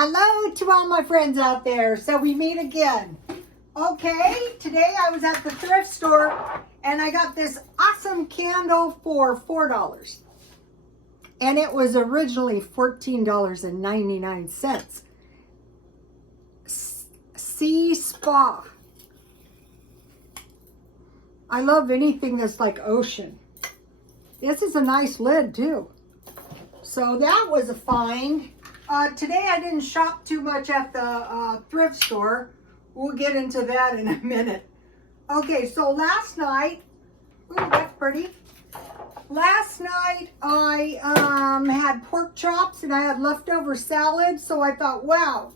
Hello to all my friends out there. So we meet again. Okay, today I was at the thrift store and I got this awesome candle for $4. And it was originally $14.99. Sea Spa. I love anything that's like ocean. This is a nice lid too. So that was a find. Today I didn't shop too much at the thrift store. We'll get into that in a minute. Okay, so last night, ooh, that's pretty. Last night I had pork chops and I had leftover salad, so I thought, wow,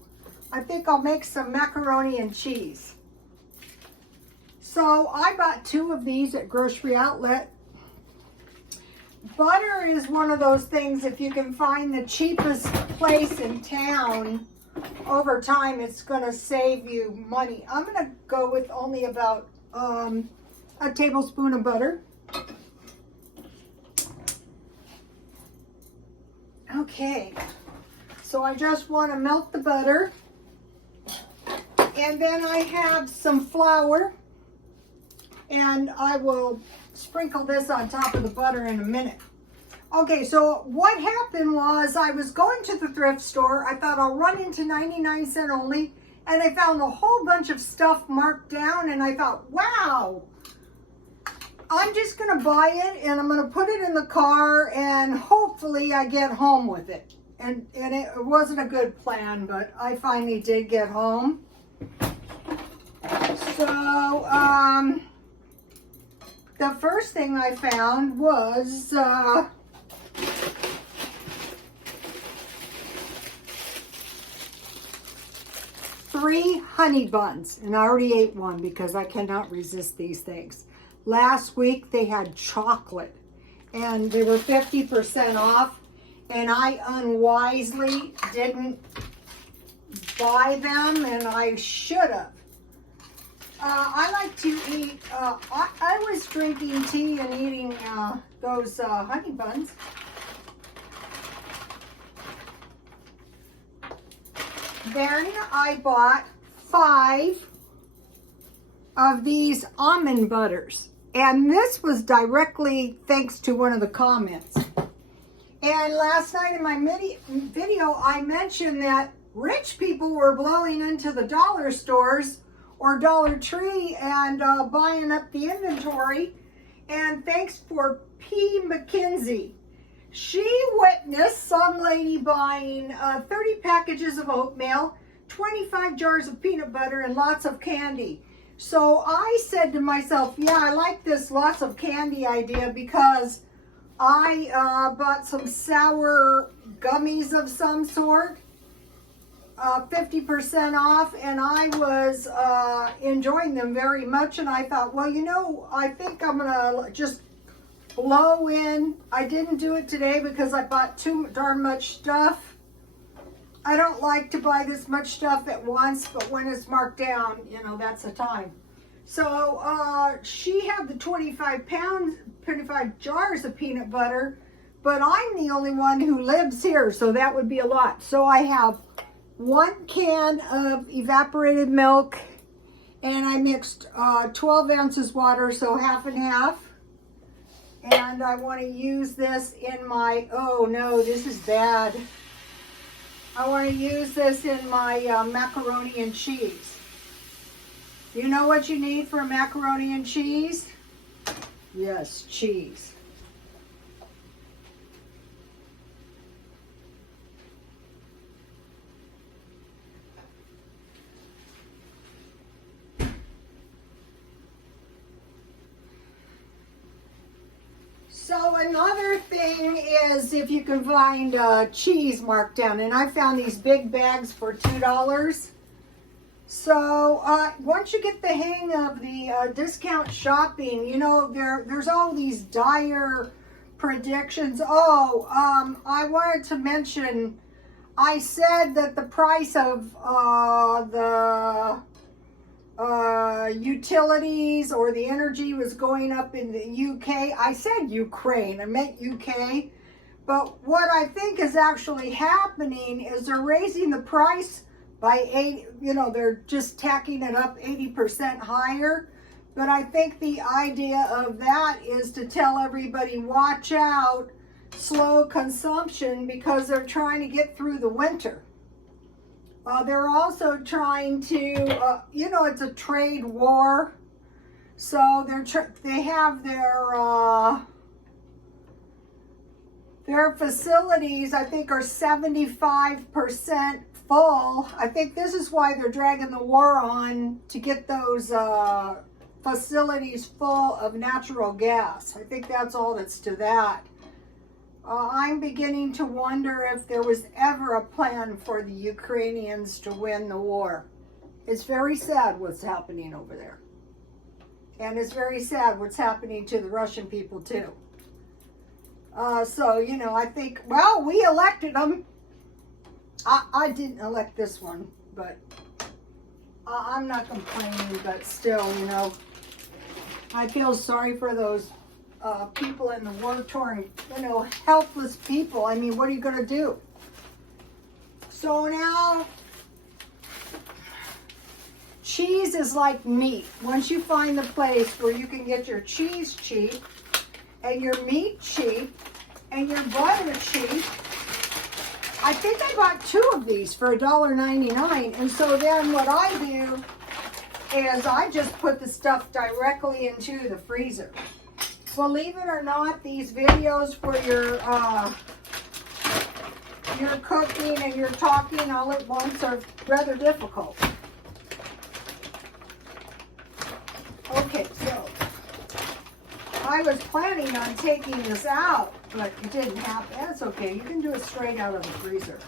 I think I'll make some macaroni and cheese. So I bought 2 of these at Grocery Outlet. Butter is one of those things, if you can find the cheapest place in town, over time it's going to save you money. I'm going to go with only about a tablespoon of butter. Okay, so I just want to melt the butter. And then I have some flour. And I will sprinkle this on top of the butter in a minute. Okay, so what happened was I was going to the thrift store. I thought I'll run into 99-cent only. And I found a whole bunch of stuff marked down. And I thought, wow, I'm just going to buy it. And I'm going to put it in the car. And hopefully I get home with it. And it wasn't a good plan, but I finally did get home. So, the first thing I found was 3 honey buns, and I already ate one because I cannot resist these things. Last week they had chocolate, and they were 50% off, and I unwisely didn't buy them, and I should have. I like to eat, I was drinking tea and eating those honey buns. Then I bought 5 of these almond butters. And this was directly thanks to one of the comments. And last night in my video, I mentioned that rich people were blowing into the dollar stores or Dollar Tree and buying up the inventory. And thanks for P. McKinsey. She witnessed some lady buying 30 packages of oatmeal, 25 jars of peanut butter, and lots of candy. So I said to myself, yeah, I like this lots of candy idea because I bought some sour gummies of some sort. 50% off, and I was enjoying them very much, and I thought, well, you know, I think I'm gonna just blow in. I didn't do it today because I bought too darn much stuff. I don't like to buy this much stuff at once, but when it's marked down, you know, that's the time. So she had the 25 jars of peanut butter, but I'm the only one who lives here, so that would be a lot. So I have 1 can of evaporated milk, and I mixed 12 ounces water, so half and half. And I want to use this in my, oh no, this is bad. I want to use this in my macaroni and cheese. You know what you need for macaroni and cheese? Yes, cheese. So another thing is if you can find cheese marked down, and I found these big bags for $2. So once you get the hang of the discount shopping, you know, there's all these dire predictions. Oh, I wanted to mention, I said that the price of the utilities or the energy was going up in the UK. I said Ukraine, I meant UK, But what I think is actually happening is they're raising the price by 8, they're just tacking it up 80% higher. But I think the idea of that is to tell everybody, watch out, slow consumption, because they're trying to get through the winter. They're also trying to, it's a trade war. So they have their facilities, I think, are 75% full. I think this is why they're dragging the war on, to get those facilities full of natural gas. I think that's all that's to that. I'm beginning to wonder if there was ever a plan for the Ukrainians to win the war. It's very sad what's happening over there. And it's very sad what's happening to the Russian people too. So, I think, well, we elected them. I didn't elect this one, but I'm not complaining, but still, I feel sorry for those people in the war-torn, helpless people. I mean, what are you going to do? So now, cheese is like meat. Once you find the place where you can get your cheese cheap, and your meat cheap, and your butter cheap. I think I bought 2 of these for $1.99. And so then what I do is I just put the stuff directly into the freezer. Believe it or not, these videos for your cooking and your talking all at once are rather difficult. Okay, so I was planning on taking this out, but it didn't happen. That's okay. You can do it straight out of the freezer.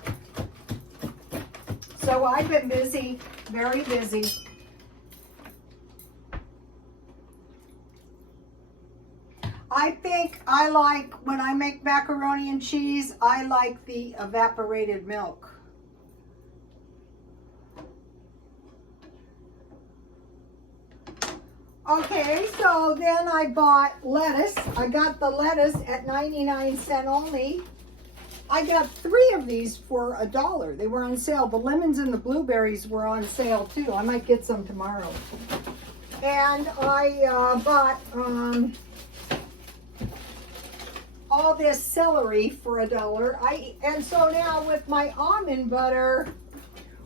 So I've been busy, very busy. I think I like, when I make macaroni and cheese, I like the evaporated milk. Okay, so then I bought lettuce. I got the lettuce at 99 cents only. I got 3 of these for $1. They were on sale. The lemons and the blueberries were on sale too. I might get some tomorrow. And I bought all this celery for $1. And so now with my almond butter,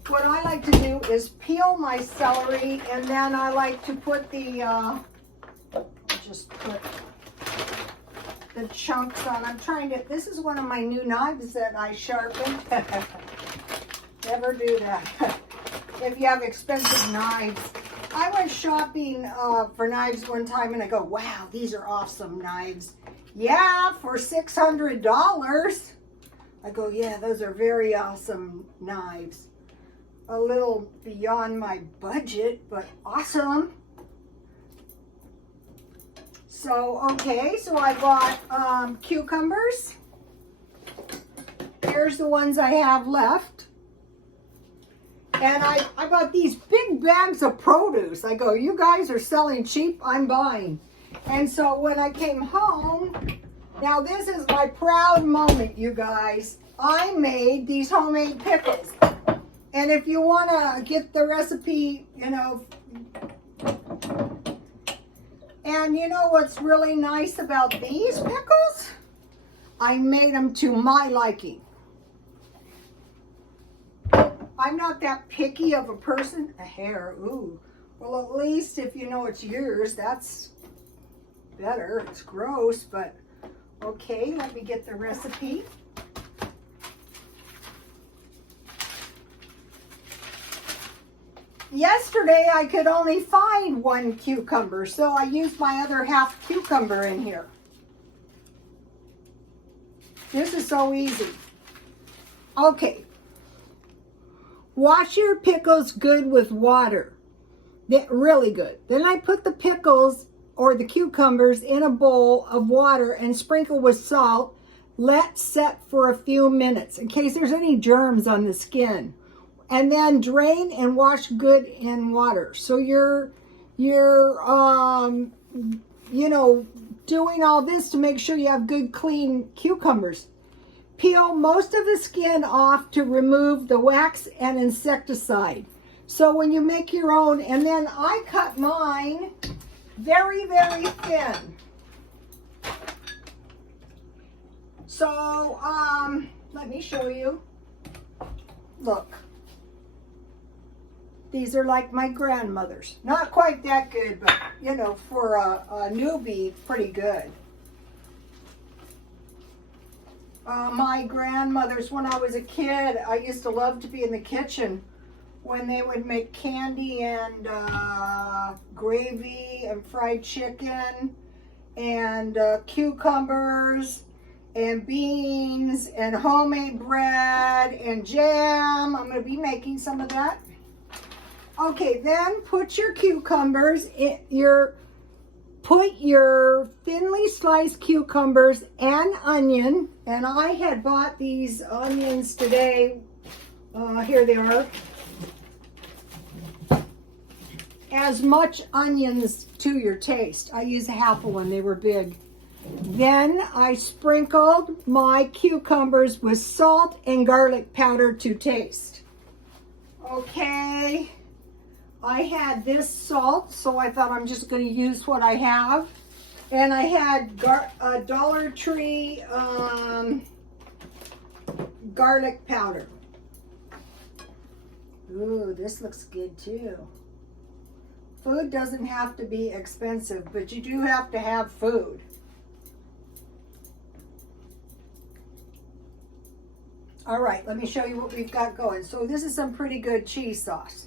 what I like to do is peel my celery, and then I like to put just put the chunks on. This is one of my new knives that I sharpen. Never do that. If you have expensive knives. I went shopping for knives one time, and I go, wow, these are awesome knives. Yeah, for $600. I go, yeah, those are very awesome knives. A little beyond my budget, but awesome. So, okay, so I bought cucumbers. Here's the ones I have left. And I bought these big bags of produce. I go, you guys are selling cheap, I'm buying. And so when I came home, now this is my proud moment, you guys. I made these homemade pickles. And if you want to get the recipe, and what's really nice about these pickles? I made them to my liking. I'm not that picky of a person. A hair, ooh. Well, at least if you know it's yours, that's better. It's gross, but okay, let me get the recipe. Yesterday, I could only find 1 cucumber, so I used my other half cucumber in here. This is so easy. Okay. Wash your pickles good with water. Really good. Then I put the pickles or the cucumbers in a bowl of water and sprinkle with salt. Let set for a few minutes in case there's any germs on the skin. And then drain and wash good in water. So you're doing all this to make sure you have good, clean cucumbers. peel most of the skin off to remove the wax and insecticide. So when you make your own, and then I cut mine very, very thin. So, let me show you. Look. These are like my grandmother's. Not quite that good, but, you know, for a newbie, pretty good. My grandmother's, when I was a kid, I used to love to be in the kitchen when they would make candy and gravy and fried chicken and cucumbers and beans and homemade bread and jam. I'm going to be making some of that. Okay, then put your cucumbers in put your thinly sliced cucumbers and onion, and I had bought these onions today. Here they are. As much onions to your taste. I used half of one, they were big. Then I sprinkled my cucumbers with salt and garlic powder to taste. Okay. I had this salt, so I thought I'm just going to use what I have. And I had Dollar Tree garlic powder. Ooh, this looks good too. Food doesn't have to be expensive, but you do have to have food. All right, let me show you what we've got going. So this is some pretty good cheese sauce.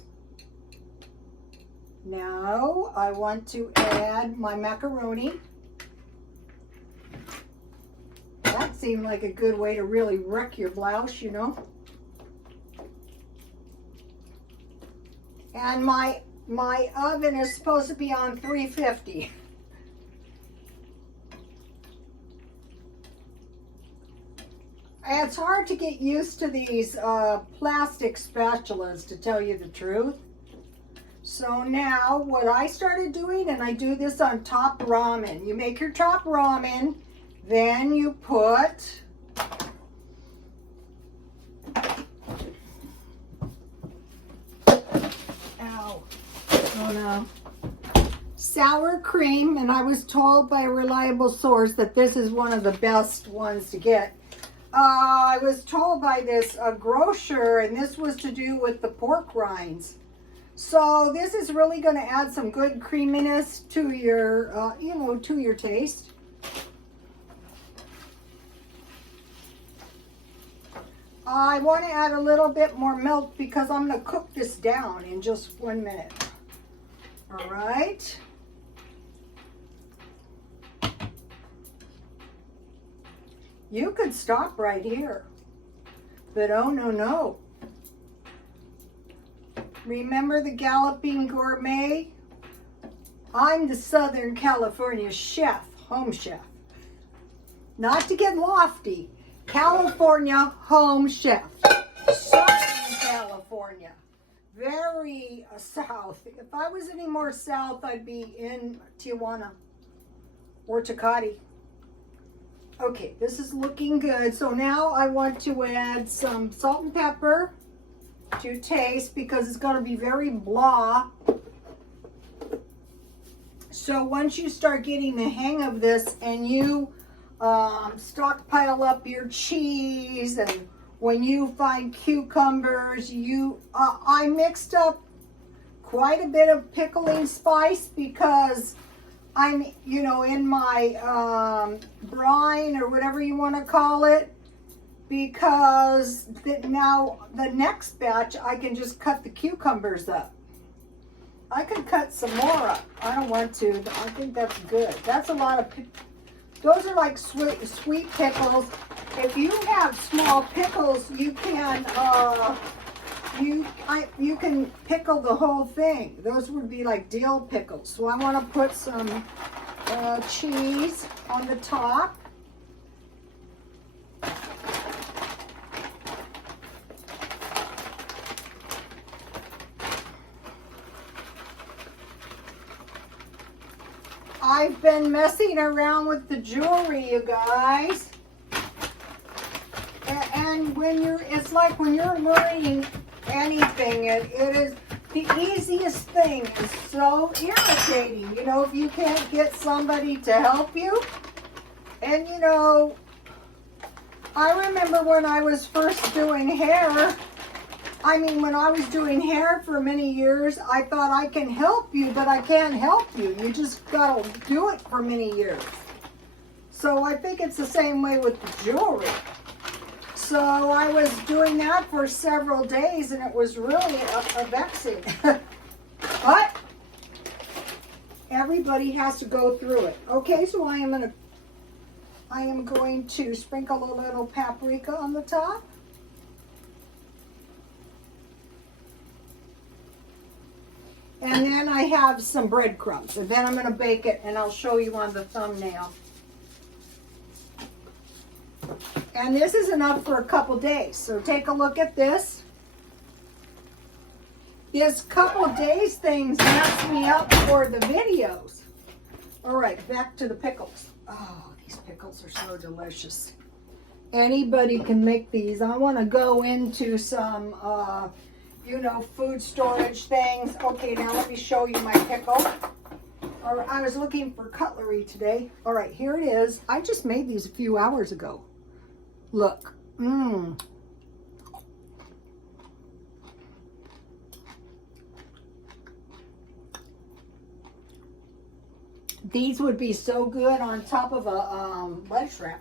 Now I want to add my macaroni. That seemed like a good way to really wreck your blouse, you know. And my oven is supposed to be on 350. It's hard to get used to these plastic spatulas, to tell you the truth. So now what I started doing, and I do this on top ramen. You make your top ramen, then you put sour cream, and I was told by a reliable source that this is one of the best ones to get. I was told by this grocer, and this was to do with the pork rinds. So this is really going to add some good creaminess to your, to your taste. I want to add a little bit more milk because I'm going to cook this down in just 1 minute. All right. You could stop right here, but oh no. Remember the Galloping Gourmet? I'm the Southern California chef, home chef. Not to get lofty, California home chef. Southern California. Very south. If I was any more south, I'd be in Tijuana or Tecate. Okay, this is looking good. So now I want to add some salt and pepper to taste because it's going to be very blah. So once you start getting the hang of this and you stockpile up your cheese, and when you find cucumbers, I mixed up quite a bit of pickling spice because I'm, in my brine or whatever you want to call it, because now the next batch I can just cut the cucumbers up. I could cut some more up. I don't want to. I think that's good. That's a lot of, those are like sweet pickles. If you have small pickles, you can you can pickle the whole thing. Those would be like dill pickles. So I want to put some cheese on the top. I've been messing around with the jewelry, you guys. it's like when you're learning anything, it is the easiest thing. Is so irritating. You know, if you can't get somebody to help you. And you know, I remember when I was first doing hair, when I was doing hair for many years, I thought I can help you, but I can't help you. You just gotta do it for many years. So I think it's the same way with the jewelry. So I was doing that for several days, and it was really a vexing. But everybody has to go through it. Okay, so I am going to sprinkle a little paprika on the top. And then I have some breadcrumbs. And then I'm going to bake it, and I'll show you on the thumbnail. And this is enough for a couple days. So take a look at this. This couple days things mess me up for the videos. All right, back to the pickles. Oh, these pickles are so delicious. Anybody can make these. I want to go into some, food storage things. Okay, now let me show you my pickle. All right, I was looking for cutlery today. All right, here it is. I just made these a few hours ago. Look. These would be so good on top of a lettuce wrap.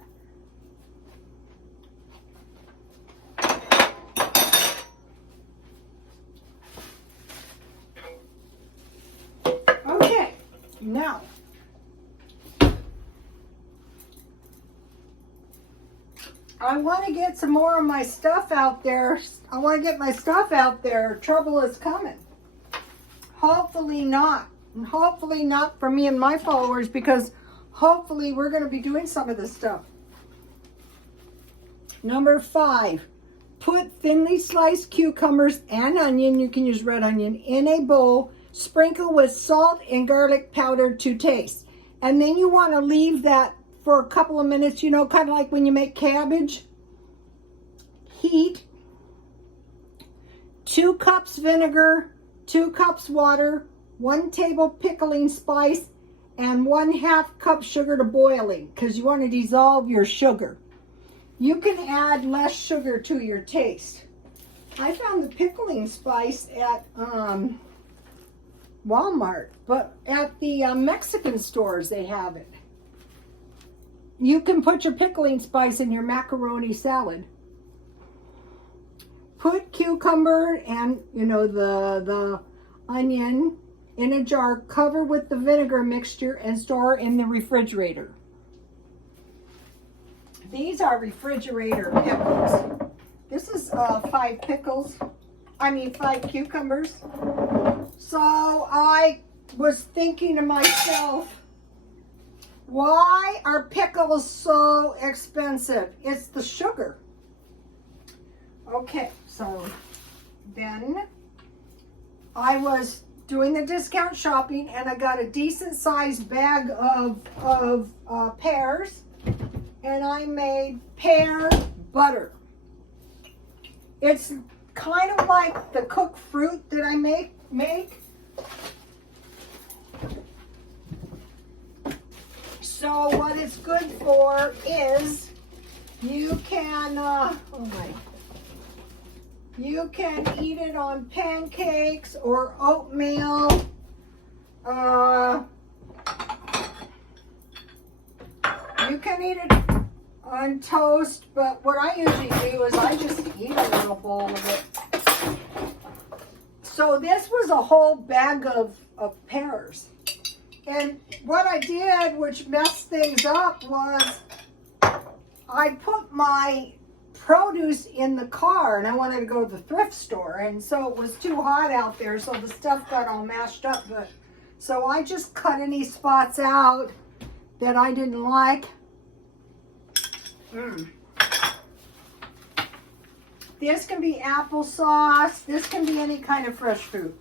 Okay, now I want to get some more of my stuff out there. I want to get my stuff out there. Trouble is coming. Hopefully not. And hopefully not for me and my followers, because hopefully we're going to be doing some of this stuff. Number 5, put thinly sliced cucumbers and onion, you can use red onion, in a bowl. Sprinkle with salt and garlic powder to taste. And then you want to leave that for a couple of minutes, kind of like when you make cabbage. Heat. 2 cups vinegar, 2 cups water, 1 table pickling spice, and 1/2 cup sugar to boiling, because you want to dissolve your sugar. You can add less sugar to your taste. I found the pickling spice at Walmart, but at the Mexican stores they have it. You can put your pickling spice in your macaroni salad. Put cucumber and the onion in a jar, cover with the vinegar mixture, and store in the refrigerator. These are refrigerator pickles. This is 5 cucumbers. So I was thinking to myself, why are pickles so expensive? It's the sugar. Okay, so then I was doing the discount shopping, and I got a decent sized bag of pears, and I made pear butter. It's kind of like the cooked fruit that I make. So what it's good for is you can you can eat it on pancakes or oatmeal. You can eat it on toast, but what I usually do is I just eat a little bowl of it. So this was a whole bag of pears. And what I did, which messed things up, was I put my produce in the car, and I wanted to go to the thrift store, and so it was too hot out there, so the stuff got all mashed up. But so I just cut any spots out that I didn't like. This can be applesauce. This can be any kind of fresh fruit.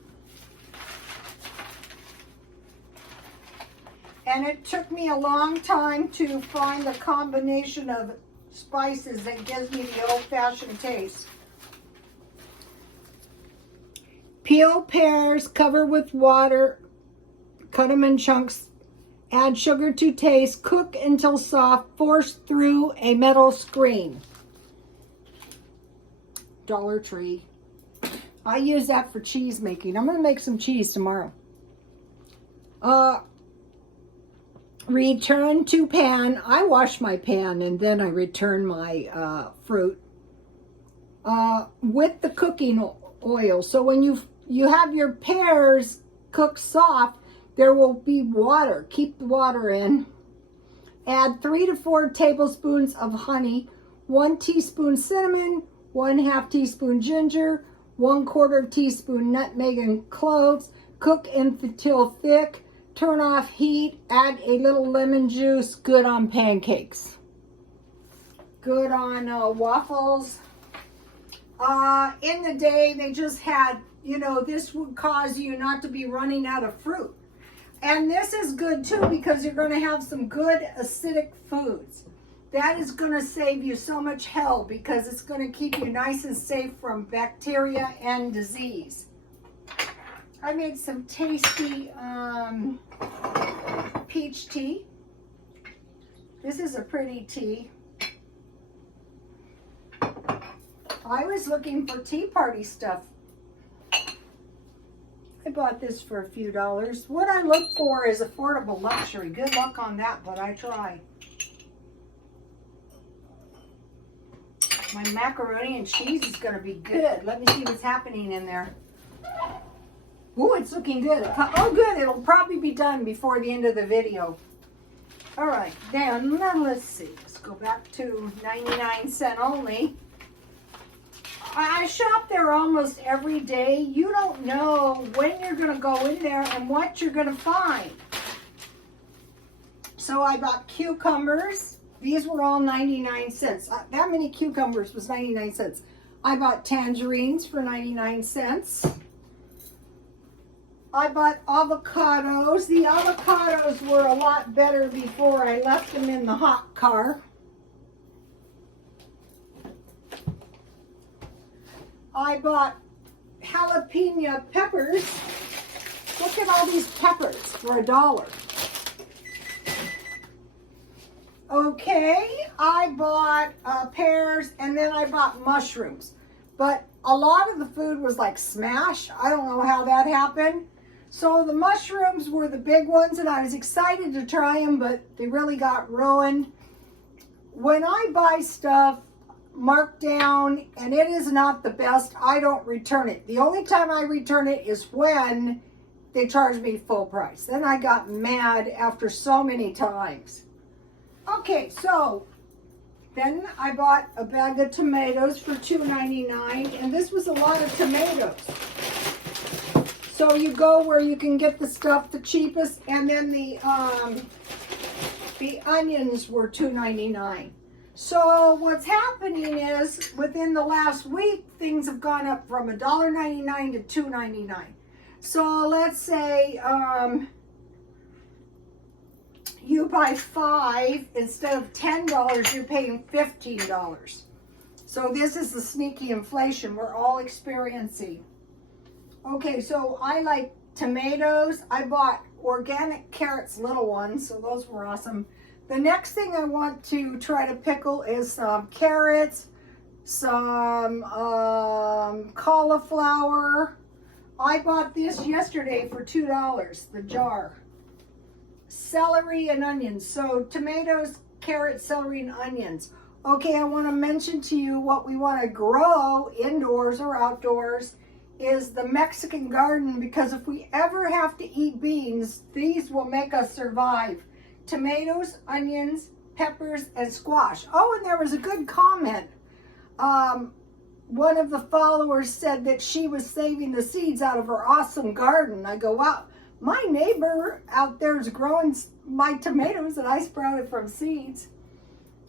And it took me a long time to find the combination of spices that gives me the old-fashioned taste. Peel pears, cover with water, cut them in chunks, add sugar to taste, cook until soft, force through a metal screen. Dollar Tree. I use that for cheese making. I'm going to make some cheese tomorrow. Return to pan. I wash my pan and then I return my fruit with the cooking oil. So when you have your pears cooked soft, there will be water. Keep the water in. Add 3 to 4 tablespoons of honey, 1 teaspoon cinnamon, 1/2 teaspoon ginger, 1/4 teaspoon nutmeg and cloves. Cook until thick. Turn off heat. Add a little lemon juice. Good on pancakes. Good on waffles. In the day, they just had, you know, this would cause you not to be running out of fruit. And this is good too because you're going to have some good acidic foods. That is going to save you so much hell because it's going to keep you nice and safe from bacteria and disease. I made some tasty peach tea. This is a pretty tea. I was looking for tea party stuff. I bought this for a few dollars. What I look for is affordable luxury. Good luck on that, but I try. My macaroni and cheese is going to be good. Let me see what's happening in there. Ooh, it's looking good. Oh, good. It'll probably be done before the end of the video. All right, then let's see. Let's go back to 99¢ only. I shop there almost every day. You don't know when you're going to go in there and what you're going to find. So I bought cucumbers. These were all 99¢. That many cucumbers was 99¢. I bought tangerines for 99¢. I bought avocados. The avocados were a lot better before I left them in the hot car. I bought jalapeno peppers. Look at all these peppers for $1. Okay, I bought pears and then I bought mushrooms. But a lot of the food was like smashed. I don't know how that happened. So the mushrooms were the big ones and I was excited to try them, but they really got ruined. When I buy stuff marked down and it is not the best, I don't return it. The only time I return it is when they charge me full price. Then I got mad after so many times. Okay, so then I bought a bag of tomatoes for $2.99, and this was a lot of tomatoes. So you go where you can get the stuff the cheapest, and then the onions were $2.99. So what's happening is within the last week, things have gone up from $1.99 to $2.99. So let's say you buy 5 instead of $10, you're paying $15. So this is the sneaky inflation we're all experiencing. Okay, so I like tomatoes. I bought organic carrots, little ones, so those were awesome. The next thing I want to try to pickle is some carrots, some cauliflower. I bought this yesterday for $2, the jar. Celery and onions. So tomatoes, carrots, celery, and onions. Okay, I want to mention to you what we want to grow indoors or outdoors is the Mexican garden, because if we ever have to eat beans, these will make us survive. Tomatoes, onions, peppers, and squash. Oh, and there was a good comment. One of the followers said that she was saving the seeds out of her awesome garden. I go, wow, my neighbor out there is growing my tomatoes that I sprouted from seeds.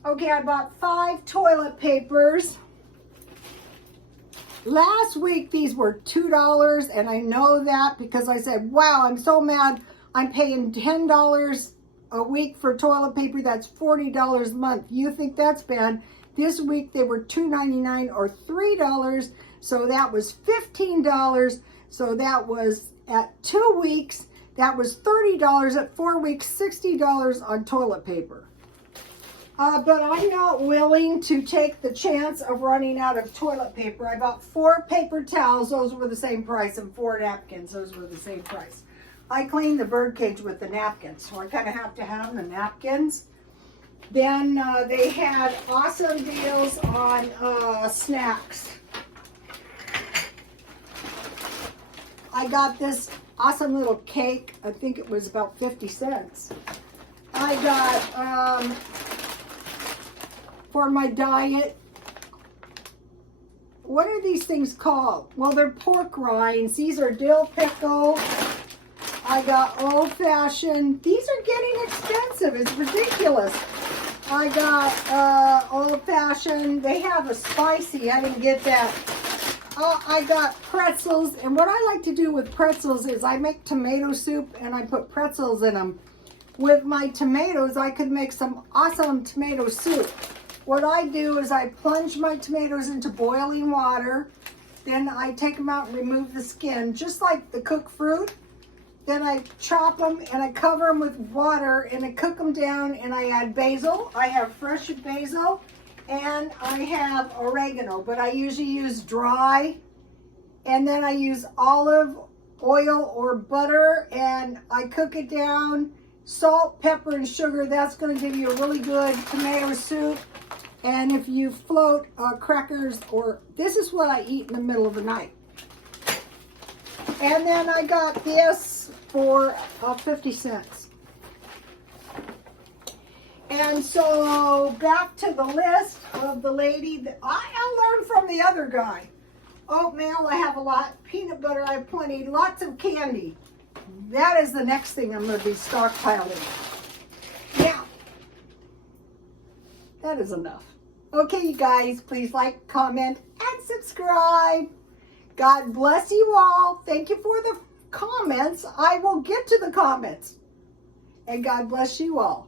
Okay, I bought 5 toilet papers. Last week, these were $2, and I know that because I said, wow, I'm so mad. I'm paying $10 a week for toilet paper. That's $40 a month. You think that's bad? This week they were $2.99 or $3. So that was $15. So that was at 2 weeks. That was $30 at 4 weeks, $60 on toilet paper. But I'm not willing to take the chance of running out of toilet paper. I bought 4 paper towels. Those were the same price, and 4 napkins. Those were the same price. I cleaned the bird cage with the napkins, so I kind of have to have the napkins. Then they had awesome deals on snacks. I got this awesome little cake. I think it was about 50 cents. I got, for my diet, what are these things called? Well, they're pork rinds. These are dill pickle. I got old fashioned. These are getting expensive. It's ridiculous. I got old fashioned. They have a spicy. I didn't get that. I got pretzels. And what I like to do with pretzels is I make tomato soup and I put pretzels in them. With my tomatoes, I could make some awesome tomato soup. What I do is I plunge my tomatoes into boiling water. Then I take them out and remove the skin, just like the cooked fruit. Then I chop them and I cover them with water and I cook them down and I add basil. I have fresh basil and I have oregano, but I usually use dry. And then I use olive oil or butter and I cook it down. Salt, pepper, and sugar. That's going to give you a really good tomato soup. And if you float crackers, or this is what I eat in the middle of the night. And then I got this for 50 cents. And so back to the list of the lady that I learned from the other guy. Oatmeal, I have a lot. Peanut butter, I have plenty. Lots of candy. That is the next thing I'm going to be stockpiling. Now, that is enough. Okay, you guys, please like, comment, and subscribe. God bless you all. Thank you for the comments. I will get to the comments. And God bless you all.